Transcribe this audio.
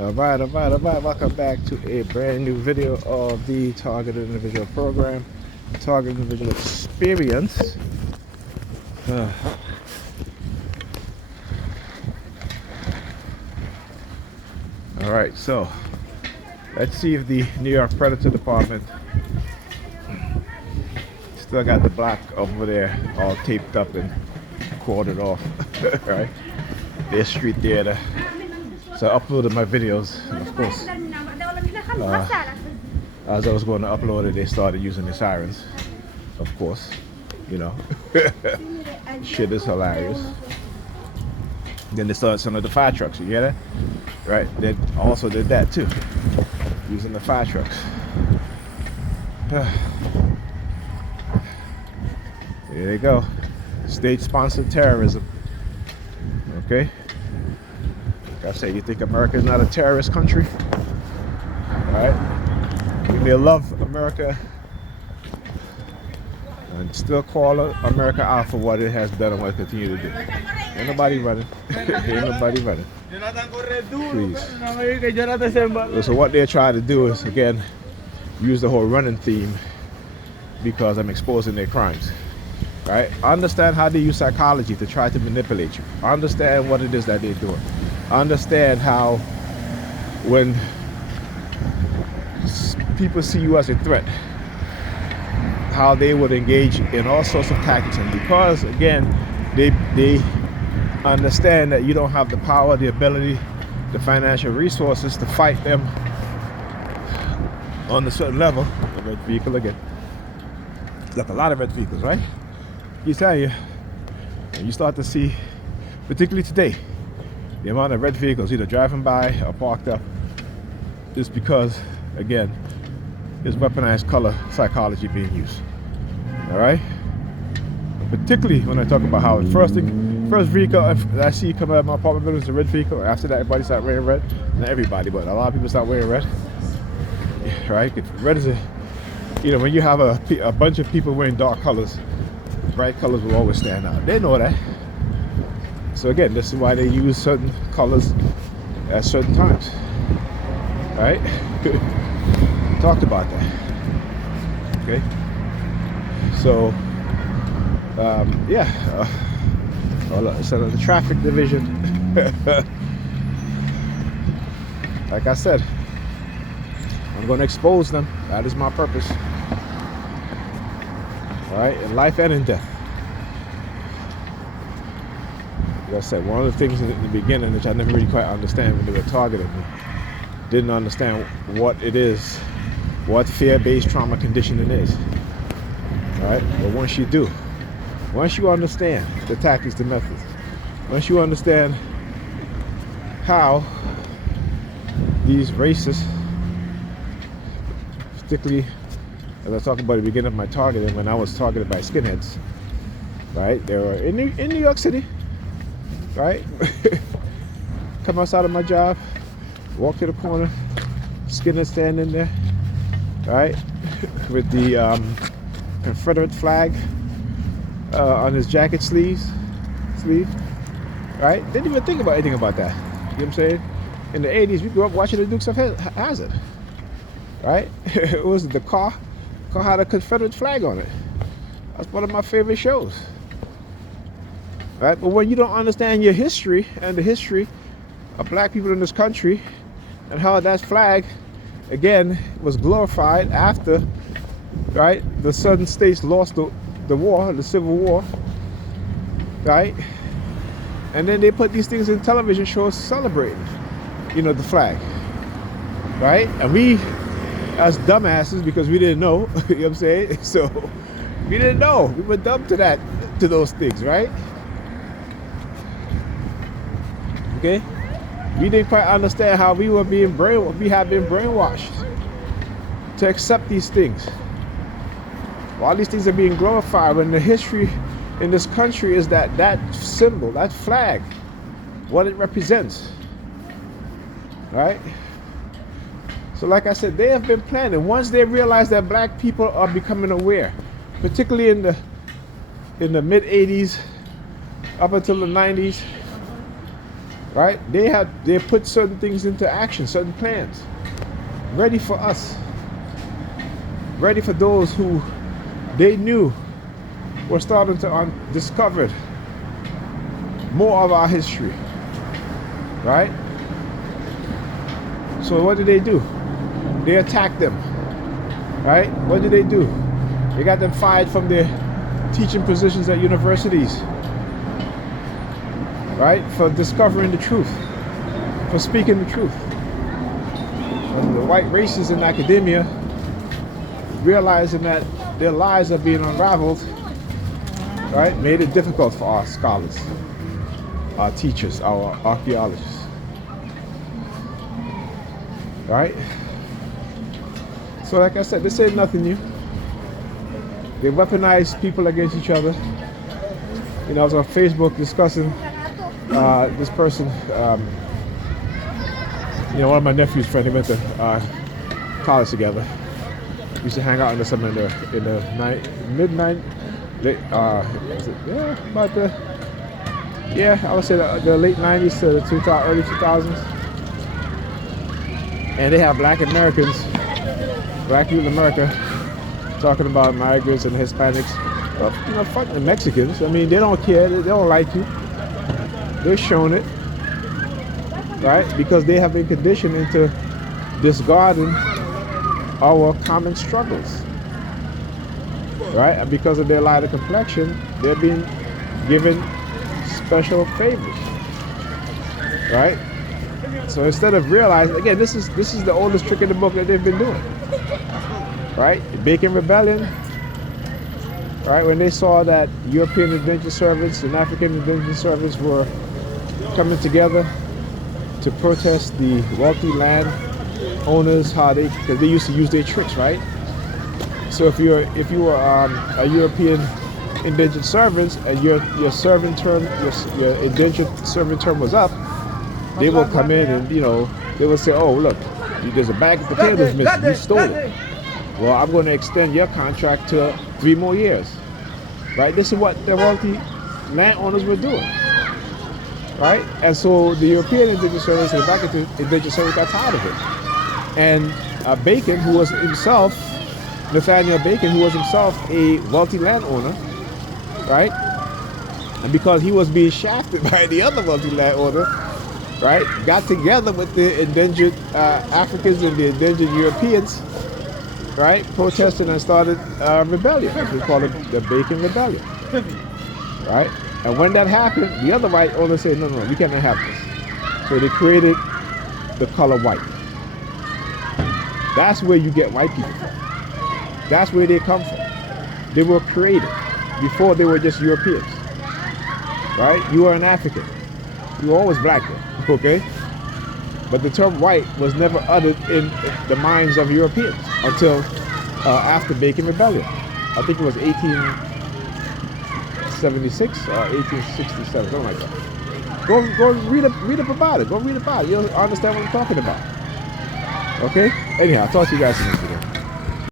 Alright. Welcome back to a brand new video of the Targeted Individual Program, Targeted Individual Experience. Alright, so let's see if the New York Predator Department still got the block over there all taped up and corded off. Right? Their street theater. So I uploaded my videos, and of course, as I was going to upload it, they started using the sirens. Of course, you know, shit is hilarious. Then they started sending the fire trucks. You hear that? Right? They also did that too, using the fire trucks. There they go. State-sponsored terrorism. Okay. Like I say, you think America is not a terrorist country? Right? We may love America and still call America out for what it has done and what it continue to do. Ain't nobody running. Ain't nobody running. Please. So what they're trying to do is, again, use the whole running theme because I'm exposing their crimes. Right? Understand how they use psychology to try to manipulate you. Understand what it is that they're doing. Understand how when people see you as a threat, how they would engage in all sorts of tactics. And because, again, they understand that you don't have the power, the ability, the financial resources to fight them on a certain level. The red vehicle again. Like a lot of red vehicles, right? You tell you, and you start to see, particularly today, the amount of red vehicles either driving by or parked up is because, again, there's weaponized color psychology being used. All right? Particularly when I talk about how the first vehicle I see come out of my apartment building is a red vehicle. After that, everybody start wearing red. Not everybody, but a lot of people start wearing red. Right? Red is when you have a bunch of people wearing dark colors, bright colors will always stand out. They know that. So again, this is why they use certain colors at certain times. Right? Talked about that. Okay. So, so the traffic division. Like I said, I'm going to expose them. That is my purpose. All right, in life and in death. Like I said, one of the things in the beginning which I never really quite understand when they were targeting me, didn't understand what it is, what fear-based trauma conditioning is. All right, but once you do, once you understand the tactics, the methods, once you understand how these racists, particularly as I talked about at the beginning of my targeting, when I was targeted by skinheads, right? They were in New York City, right? Come outside of my job, walk to the corner, skinhead standing there, right? With the Confederate flag on his jacket sleeve, right? Didn't even think about anything about that. You know what I'm saying? In the 80s, we grew up watching the Dukes of Hazzard, right? It was the car had a Confederate flag on it. That's one of my favorite shows, right? But when you don't understand your history and the history of black people in this country and how that flag, again, was glorified after, right, the Southern states lost the war, the Civil War, right? And then they put these things in television shows celebrating, the flag, right? And we, as dumbasses, because we didn't know, you know what I'm saying? So we didn't know. We were dumb to those things, right? Okay? We didn't quite understand how we have been brainwashed to accept these things. While these things are being glorified, when the history in this country is that symbol, that flag, what it represents, right? So like I said, they have been planning. Once they realize that black people are becoming aware, particularly in the mid 80s up until the 90s, right? They put certain things into action, certain plans, ready for us, ready for those who they knew were starting to discover more of our history, right? So what did they do? They attacked them, right? What did they do? They got them fired from their teaching positions at universities, right? For discovering the truth, for speaking the truth. And the white racists in academia, realizing that their lies are being unraveled, right, made it difficult for our scholars, our teachers, our archaeologists, right? So like I said, this ain't nothing new. They weaponize people against each other. You know, I was on Facebook discussing this person, you know, one of my nephew's friends, they went to college together. We used to hang out in the summer in the mid-90s, I would say the late 90s to the early 2000s. And they have black Americans, black people in America, talking about migrants and Hispanics. Well, you know, fuck the Mexicans. I mean, they don't care. They don't like you. They're showing it, right? Because they have been conditioned into discarding our common struggles, right? And because of their lighter complexion, they're being given special favors, right? So instead of realizing, again, this is the oldest trick in the book that they've been doing, right? The Bacon Rebellion, right? When they saw that European indentured servants and African indentured servants were coming together to protest the wealthy land owners, because they used to use their tricks, right? So if you were a European indentured servant and your servant term, your indentured servant term was up, they will come in and, you know, they will say, oh, look, there's a bag of potatoes missing, you stole it. Well, I'm going to extend your contract to 3 more years, right? This is what the wealthy landowners were doing, right? And so the European indentured servants and the black indentured servants got tired of it. And Bacon, who was himself, Nathaniel Bacon, who was himself a wealthy landowner, right? And because he was being shafted by the other wealthy landowner, right, got together with the endangered Africans and the endangered Europeans, right, protested and started a rebellion. We call it the Bacon Rebellion, right? And when that happened, the other white owners said, no, we cannot have this. So they created the color white. That's where you get white people from. That's where they come from. They were created before they were just Europeans, right? You are an African. You were always black then, okay? But the term white was never uttered in the minds of Europeans until after Bacon Rebellion. I think it was 1876 or 1867, something like that. Go read up about it. Go read about it. You'll understand what I'm talking about. Okay? Anyhow, I'll talk to you guys in this video.